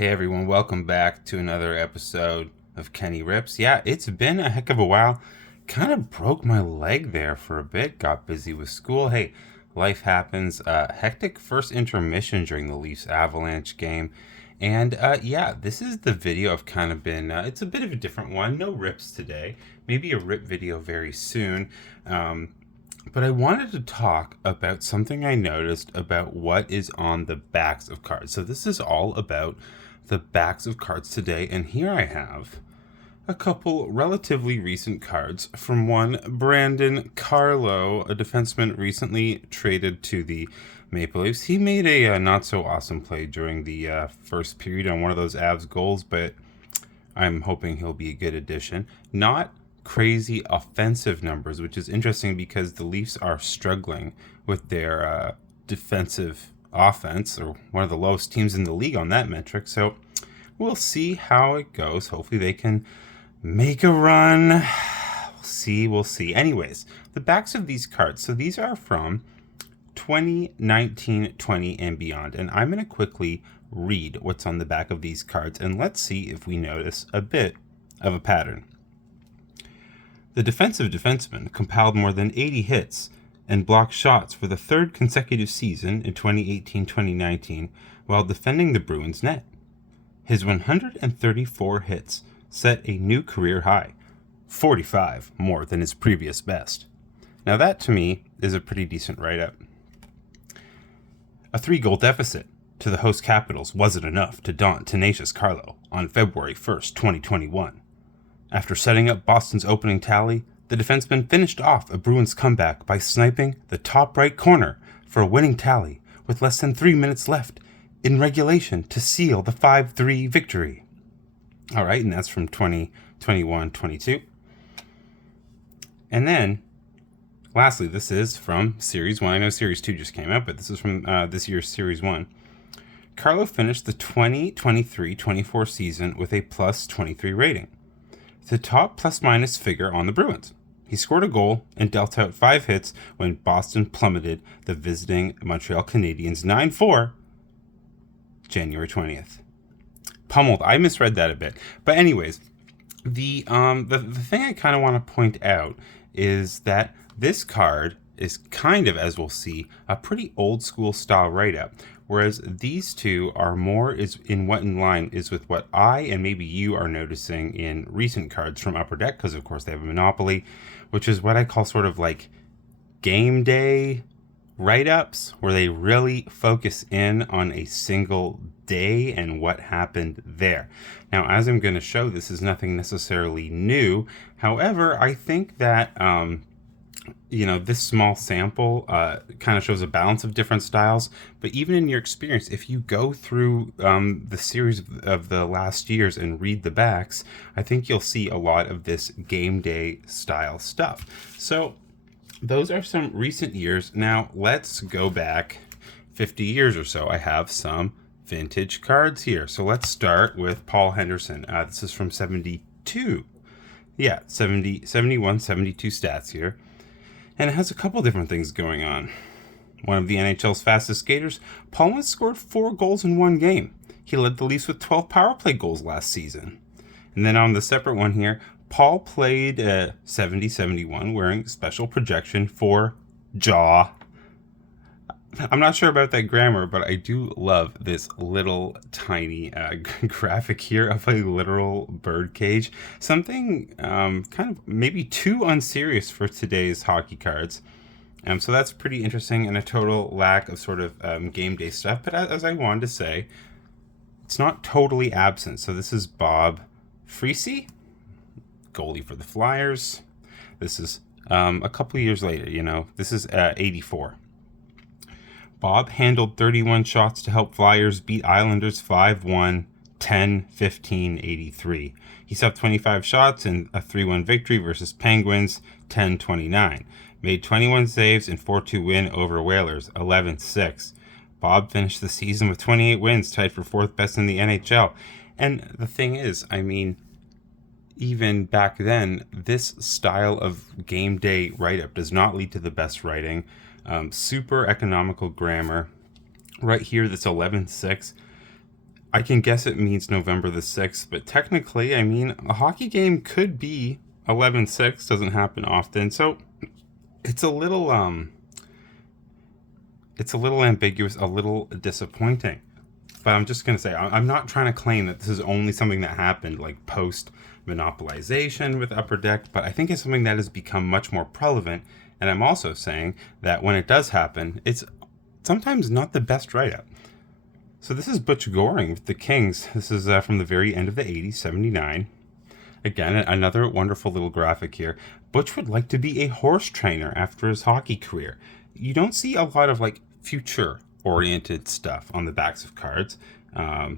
Hey everyone, welcome back to another episode of KennyRips. Yeah, it's been a heck of a while. Kind of broke my leg there for a bit, got busy with school. Hey, life happens. Hectic first intermission during the Leafs Avalanche game. And yeah, this is the video I've kind of been, it's a bit of a different one. No rips today. Maybe a rip video very soon. But I wanted to talk about something I noticed about what is on the backs of cards. So this is all about the backs of cards today, and here I have a couple relatively recent cards from one Brandon Carlo, a defenseman recently traded to the Maple Leafs. He made a not so awesome play during the first period on one of those Avs goals, but I'm hoping he'll be a good addition. Not crazy offensive numbers, which is interesting because the Leafs are struggling with their defensive offense, or one of the lowest teams in the league on that metric. So we'll see how it goes. Hopefully they can make a run. We'll see. Anyways, the backs of these cards. So these are from 2019-20 and beyond. And I'm going to quickly read what's on the back of these cards, and let's see if we notice a bit of a pattern. The defensive defenseman compiled more than 80 hits and blocked shots for the third consecutive season in 2018-2019 while defending the Bruins' net. His 134 hits set a new career high, 45 more than his previous best. Now that, to me, is a pretty decent write-up. A 3-goal deficit to the host Capitals wasn't enough to daunt tenacious Carlo on February 1st, 2021. After setting up Boston's opening tally, the defenseman finished off a Bruins comeback by sniping the top right corner for a winning tally with less than 3 minutes left in regulation to seal the 5-3 victory. All right, and that's from 2021-22. And then, lastly, this is from Series 1. I know Series 2 just came out, but this is from this year's Series 1. Carlo finished the 2023-24 season with a plus 23 rating, the top plus-minus figure on the Bruins. He scored a goal and dealt out 5 hits when Boston plummeted the visiting Montreal Canadiens 9-4 January 20th. Pummeled. I misread that a bit. But anyways, the thing I kind of want to point out is that this card is kind of, as we'll see, a pretty old school style write-up, whereas these two are more in line is with what I and maybe you are noticing in recent cards from Upper Deck, because of course they have a monopoly, which is what I call sort of like game day write-ups, where they really focus in on a single day and what happened there. Now, as I'm going to show, this is nothing necessarily new. However, I think that this small sample kind of shows a balance of different styles. But even in your experience, if you go through the series of the last years and read the backs, I think you'll see a lot of this game day style stuff. So those are some recent years. Now let's go back 50 years or so. I have some vintage cards here. So let's start with Paul Henderson. This is from 72. Yeah, 71, 72 stats here. And it has a couple different things going on. One of the NHL's fastest skaters, Paul once scored 4 goals in one game. He led the Leafs with 12 power play goals last season. And then on the separate one here, Paul played 70-71 wearing special projection for jaw. I'm not sure about that grammar, but I do love this little tiny graphic here of a literal bird cage. Something kind of maybe too unserious for today's hockey cards. So that's pretty interesting, and a total lack of sort of game day stuff. But as I wanted to say, it's not totally absent. So this is Bob Freese, goalie for the Flyers. This is a couple years later, this is 84. Bob handled 31 shots to help Flyers beat Islanders 5-1, 10-15, 83. He stopped 25 shots in a 3-1 victory versus Penguins, 10-29. Made 21 saves in 4-2 win over Whalers, 11-6. Bob finished the season with 28 wins, tied for 4th best in the NHL. And the thing is, even back then, this style of game day write-up does not lead to the best writing. Super economical grammar. Right here, this 11-6. I can guess it means November the 6th, but technically, I mean, a hockey game could be 11/6, doesn't happen often. So it's a little ambiguous, a little disappointing. But I'm just going to say, I'm not trying to claim that this is only something that happened like post monopolization with Upper Deck, but I think it's something that has become much more prevalent. And I'm also saying that when it does happen, it's sometimes not the best write up. So this is Butch Goring with the Kings. This is from the very end of the 80s, 79. Again, another wonderful little graphic here. Butch would like to be a horse trainer after his hockey career. You don't see a lot of like future-oriented stuff on the backs of cards.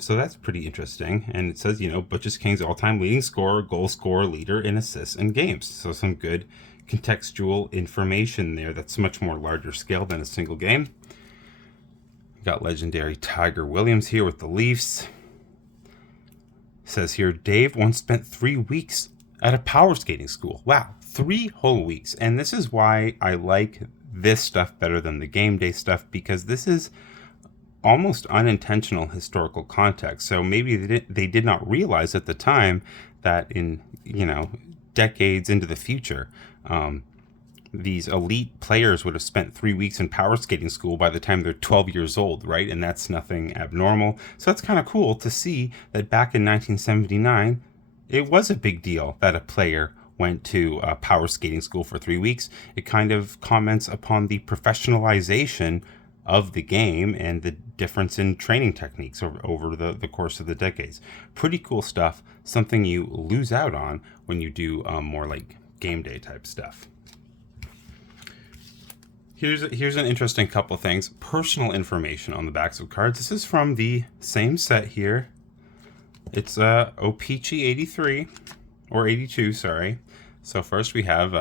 So that's pretty interesting. And it says, Butch is King's all-time leading scorer, goal scorer, leader in assists and games. So some good contextual information there that's much more larger scale than a single game. Got legendary Tiger Williams here with the Leafs. Says here, Dave once spent 3 weeks at a power skating school. Wow, 3 whole weeks. And this is why I like this stuff better than the game day stuff, because this is almost unintentional historical context. So maybe they did not realize at the time that in, decades into the future, these elite players would have spent 3 weeks in power skating school by the time they're 12 years old, right? And that's nothing abnormal. So that's kind of cool to see that back in 1979, it was a big deal that a player went to power skating school for 3 weeks. It kind of comments upon the professionalization of the game and the difference in training techniques over the course of the decades. Pretty cool stuff, something you lose out on when you do more like game day type stuff. Here's an interesting couple of things. Personal information on the backs of cards. This is from the same set here. It's O-Pee-Chee 83, or 82, sorry. So first we have,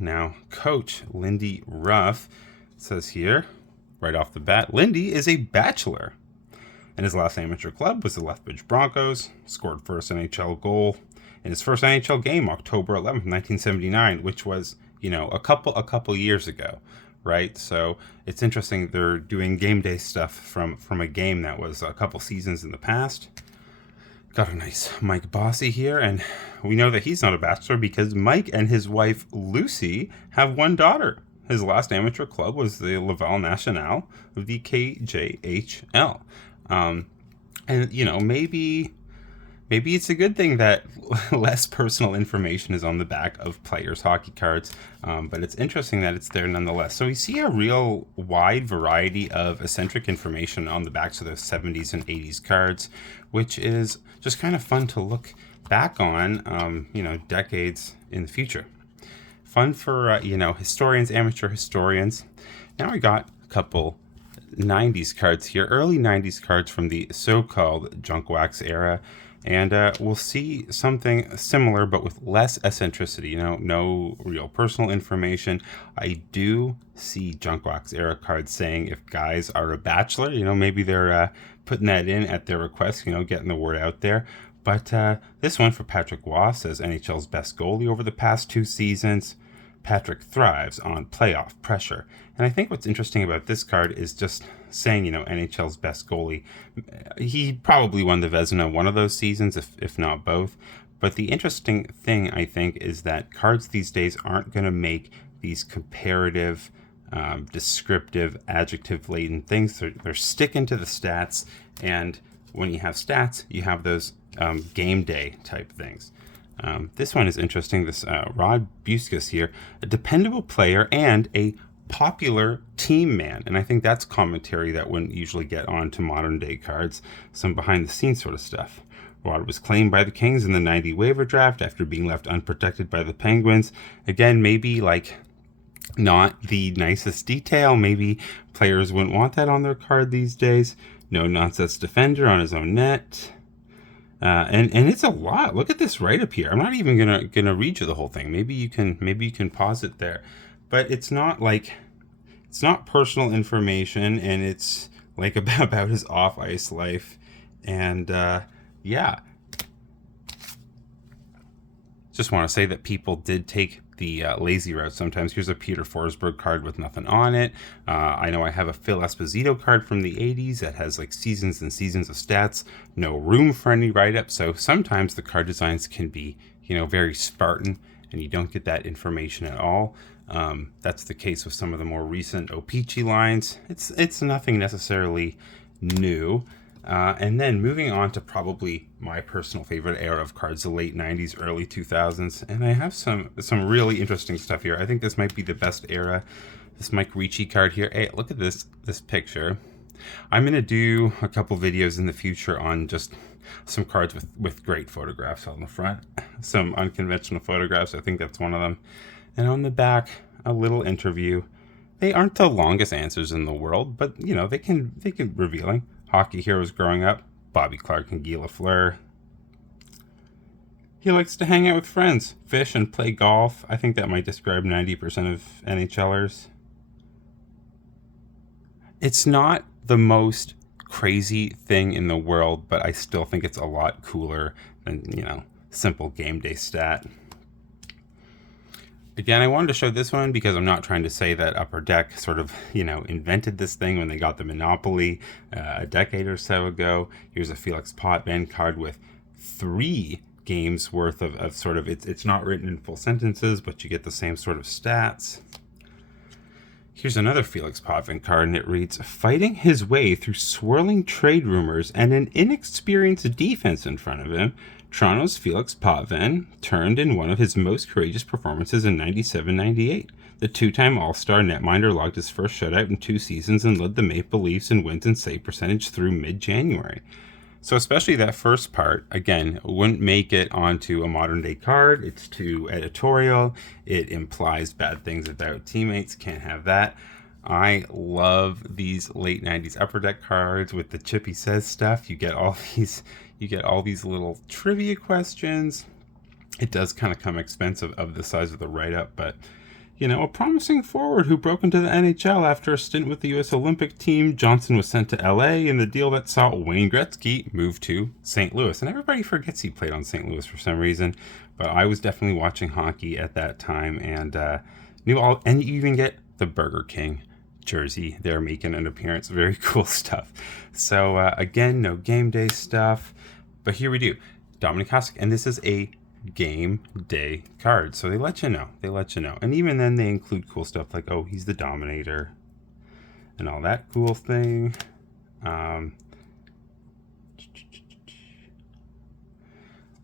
now Coach Lindy Ruff. It says here, right off the bat, Lindy is a bachelor. And his last amateur club was the Lethbridge Broncos. Scored first NHL goal in his first NHL game, October 11th, 1979, which was, a couple years ago. Right, so it's interesting they're doing game day stuff from a game that was a couple seasons in the past. Got a nice Mike Bossy here, and we know that he's not a bachelor because Mike and his wife Lucy have one daughter. His last amateur club was the Laval National of the KJHL. And maybe it's a good thing that less personal information is on the back of players' hockey cards, but it's interesting that it's there nonetheless. So we see a real wide variety of eccentric information on the backs of those 70s and 80s cards, which is just kind of fun to look back on, decades in the future. Fun for, historians, amateur historians. Now we got a couple 90s cards here, early 90s cards from the so-called junk wax era. And we'll see something similar, but with less eccentricity, no real personal information. I do see junk wax era cards saying if guys are a bachelor, maybe they're putting that in at their request, getting the word out there. But this one for Patrick Waugh says NHL's best goalie over the past 2 seasons. Patrick thrives on playoff pressure. And I think what's interesting about this card is just saying, NHL's best goalie. He probably won the Vezina one of those seasons, if not both. But the interesting thing, I think, is that cards these days aren't going to make these comparative, descriptive, adjective-laden things. They're sticking to the stats. And when you have stats, you have those game day type things. This one is interesting. This Rod Buskus here, a dependable player and a popular team man. And I think that's commentary that wouldn't usually get on to modern day cards, some behind the scenes sort of stuff. Rod was claimed by the Kings in the 90 waiver draft after being left unprotected by the Penguins. Again, maybe like not the nicest detail. Maybe players wouldn't want that on their card these days. No nonsense defender on his own net. And it's a lot. Look at this right up here. I'm not even gonna read you the whole thing. Maybe you can pause it there. But it's not personal information, and it's like about his off ice life. And yeah. Just want to say that people did take the lazy route sometimes. Here's a Peter Forsberg card with nothing on it. I know I have a Phil Esposito card from the 80s that has like seasons and seasons of stats, no room for any write-up. So sometimes the card designs can be, very Spartan, and you don't get that information at all. That's the case with some of the more recent O-Pee-Chee lines. It's nothing necessarily new. And then moving on to probably my personal favorite era of cards, the late 90s, early 2000s. And I have some really interesting stuff here. I think this might be the best era. This Mike Ricci card here. Hey, look at this picture. I'm going to do a couple videos in the future on just some cards with great photographs on the front. Some unconventional photographs. I think that's one of them. And on the back, a little interview. They aren't the longest answers in the world, but they can revealing. Hockey heroes growing up, Bobby Clark and Guy Lafleur. He likes to hang out with friends, fish, and play golf. I think that might describe 90% of NHLers. It's not the most crazy thing in the world, but I still think it's a lot cooler than, simple game day stat. Again, I wanted to show this one because I'm not trying to say that Upper Deck sort of, invented this thing when they got the monopoly a decade or so ago. Here's a Felix Potvin card with 3 games worth of sort of, it's not written in full sentences, but you get the same sort of stats. Here's another Felix Potvin card, and it reads, fighting his way through swirling trade rumors and an inexperienced defense in front of him, Toronto's Felix Potvin turned in one of his most courageous performances in 97-98. The two-time All-Star netminder logged his first shutout in 2 seasons and led the Maple Leafs in wins and save percentage through mid-January. So especially that first part, again, wouldn't make it onto a modern-day card. It's too editorial. It implies bad things about teammates. Can't have that. I love these late 90s Upper Deck cards with the Chippy Says stuff. You get all these little trivia questions. It does kind of come expensive of the size of the write-up, but a promising forward who broke into the NHL after a stint with the U.S. Olympic team. Johnson was sent to L.A. in the deal that saw Wayne Gretzky move to St. Louis. And everybody forgets he played on St. Louis for some reason, but I was definitely watching hockey at that time and knew all. And you even get the Burger King jersey there making an appearance. Very cool stuff. So again, no game day stuff, but here we do. Dominic Hasek, and this is a game day card, so they let you know. And even then they include cool stuff like, oh, he's the Dominator and all that cool thing. I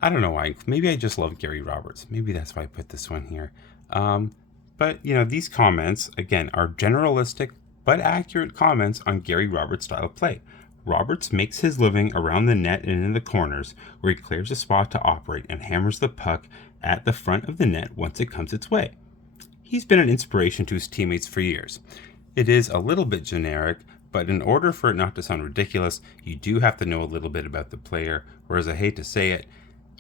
don't know why. Maybe I just love Gary Roberts. Maybe that's why I put this one here. But these comments again are generalistic but accurate comments on Gary Roberts' style of play. Roberts makes his living around the net and in the corners, where he clears a spot to operate and hammers the puck at the front of the net once it comes its way. He's been an inspiration to his teammates for years. It is a little bit generic, but in order for it not to sound ridiculous, you do have to know a little bit about the player, whereas I hate to say it,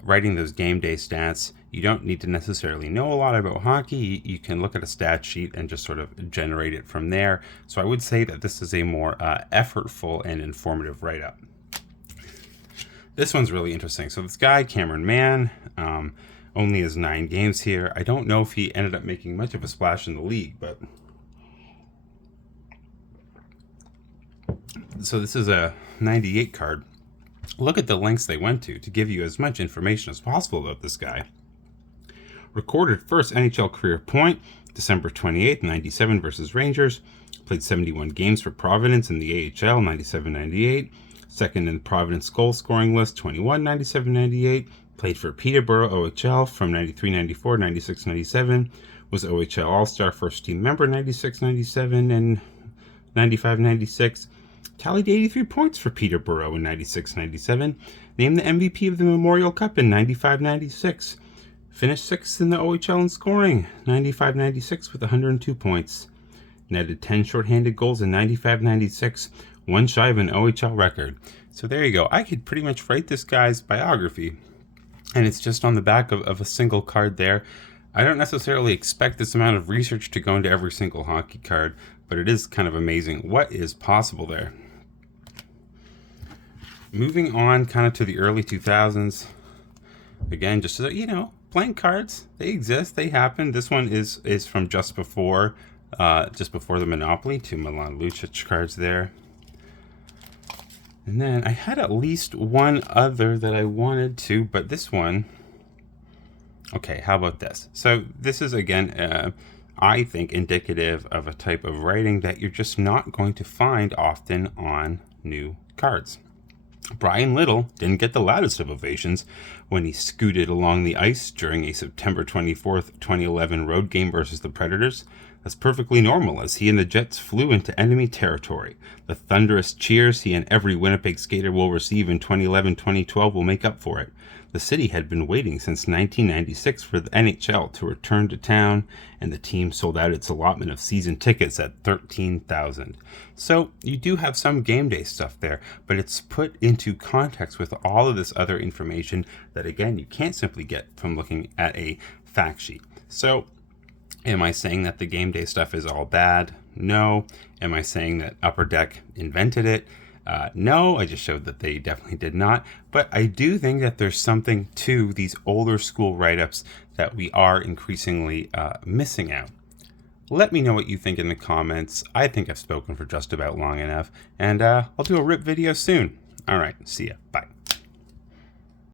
writing those game day stats, you don't need to necessarily know a lot about hockey. You can look at a stat sheet and just sort of generate it from there. So I would say that this is a more effortful and informative write-up. This one's really interesting. So this guy, Cameron Mann, only has 9 games here. I don't know if he ended up making much of a splash in the league, but so this is a 98 card. Look at the lengths they went to give you as much information as possible about this guy. Recorded first NHL career point, December 28th, 97 versus Rangers. Played 71 games for Providence in the AHL, 97-98. Second in the Providence goal scoring list, 21, 97-98. Played for Peterborough OHL from 93-94, 96-97. Was OHL All-Star first team member, 96-97 and 95-96. Tallied 83 points for Peterborough in 96-97. Named the MVP of the Memorial Cup in 95-96. Finished 6th in the OHL in scoring, 95-96 with 102 points. Netted 10 shorthanded goals in 95-96, one shy of an OHL record. So there you go. I could pretty much write this guy's biography, and it's just on the back of a single card there. I don't necessarily expect this amount of research to go into every single hockey card, but it is kind of amazing what is possible there. Moving on kind of to the early 2000s. Again, just so blank cards, they exist, they happen. This one is from just before the Monopoly. 2 Milan Lucic cards there. And then I had at least one other that I wanted to, but this one, okay, how about this? So this is, again, I think, indicative of a type of writing that you're just not going to find often on new cards. Brian Little didn't get the loudest of ovations when he scooted along the ice during a September 24th, 2011 road game versus the Predators. That's perfectly normal as he and the Jets flew into enemy territory. The thunderous cheers he and every Winnipeg skater will receive in 2011-2012 will make up for it. The city had been waiting since 1996 for the NHL to return to town, and the team sold out its allotment of season tickets at 13,000. So you do have some game day stuff there, but it's put into context with all of this other information that, again, you can't simply get from looking at a fact sheet. So am I saying that the game day stuff is all bad? No. Am I saying that Upper Deck invented it? No, I just showed that they definitely did not. But I do think that there's something to these older school write-ups that we are increasingly missing out. Let me know what you think in the comments. I think I've spoken for just about long enough, and I'll do a rip video soon. All right, see ya. Bye.